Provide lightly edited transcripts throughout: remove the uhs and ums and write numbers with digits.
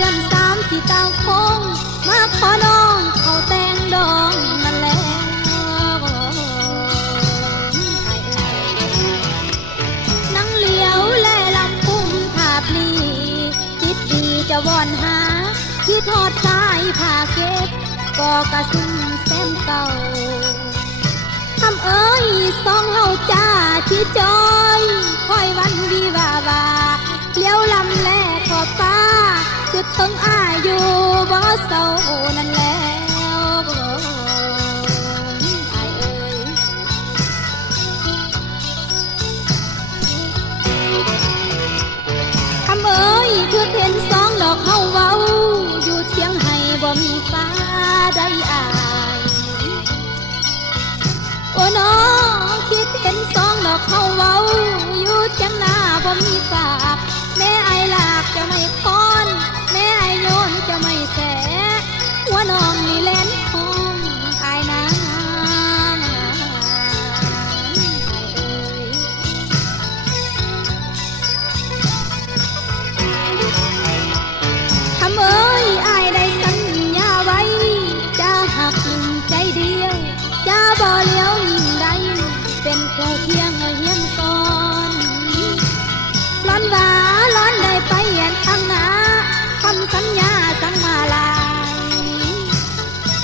ดือนสามที่เต้าคงมาขอน้องเขาแต่งดองนั่นแหละนั่งเหลียวแลลำพุ่งผาปลีคิดดีจะวอนหาที่ทอดสายผ่าเก็บก็กระซุ่มแซมเก่าทำเอ้ยสองเฮาจ้าที่จอยคอยวันวีวาวาเลี้ยวลำแลขอบฟ้าคือถึงอ้ายอยู่บ่เศร้านั่นแล้วอ้ายเอ้ยทำเอ้ยคือเห็นสองดอกเฮาเว้าอยู่เทียงให้บ่มีฟ้าได้อายโอ้น้องคิดเห็นสองดอกเฮาเว้าอยู่เทียงหน้าบ่มีฝากแม่ไอหลากจะไม่ค้อนแม่ไอโยนจะไม่แสหัวน้องนี่แล่นห้องอายนางทำเอ้ยอายได้สัญญาไว้จะหักใจเดียวจะบ่เลี้ยวยิ่งใดเป็นคู่เคียงเฮียงซ้อนร้อนว่าร้อนได้ไปเห็นข้างหน้าคำสัญญาสั่งมาลาย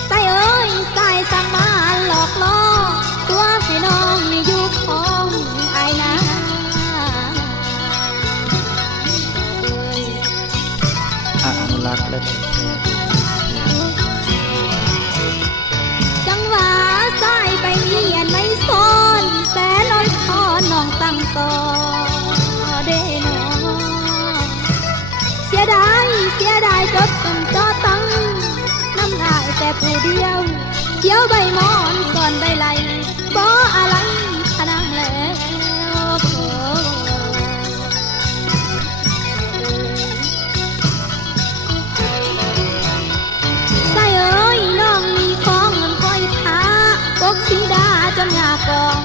ใส่เอ้ยใส่สั่งมาหลอกล่อตัวให้น้องนี่อยู่ของอายนะอนุรักษ์และเผยแพร่จังหวะใส่ไปเหียนไม่ซ้อนแต่ลอยคอน้องตั้งต่อเด้น้องเสียดายจดจนจอตั้งน้ำลายแต่ผู้เดียวเกี่ยวใบมอนก่อนใบไหลบ่อะไรขนาดแล้วใส่เอ้ยน้องมีของเงินคอยท้าปกสีดาจนหน้ากอง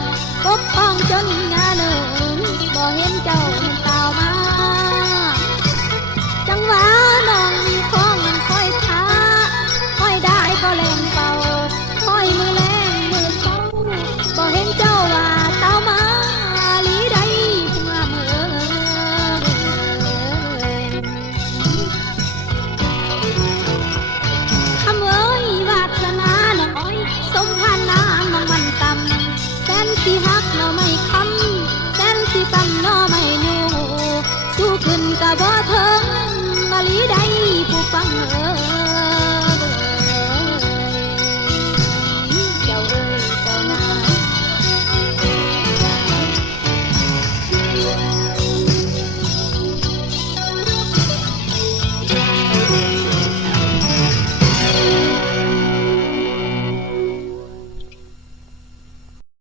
ปกป้องจนหน้าเหลืองบ่เห็นเจ้ามันตาวมาจังหวะน้องมีของเงินคอยท้าคอยได้ก็แรงเป่าคอยมือแรงมือเศร้าบ่เห็นเจ้าว่าตาวมาลีใดถึงมาเมื่อทำเอ้ยวาสนาน้อยสมพันน้ำน้องมันต่ำแสนสิหักน้อไม่คำแสนสิต่ำน้อไม่อยู่สู้ขึ้นกะบ่เถิงมาลีใดผู้ฟังเจ้าเอ้ยเจ้านา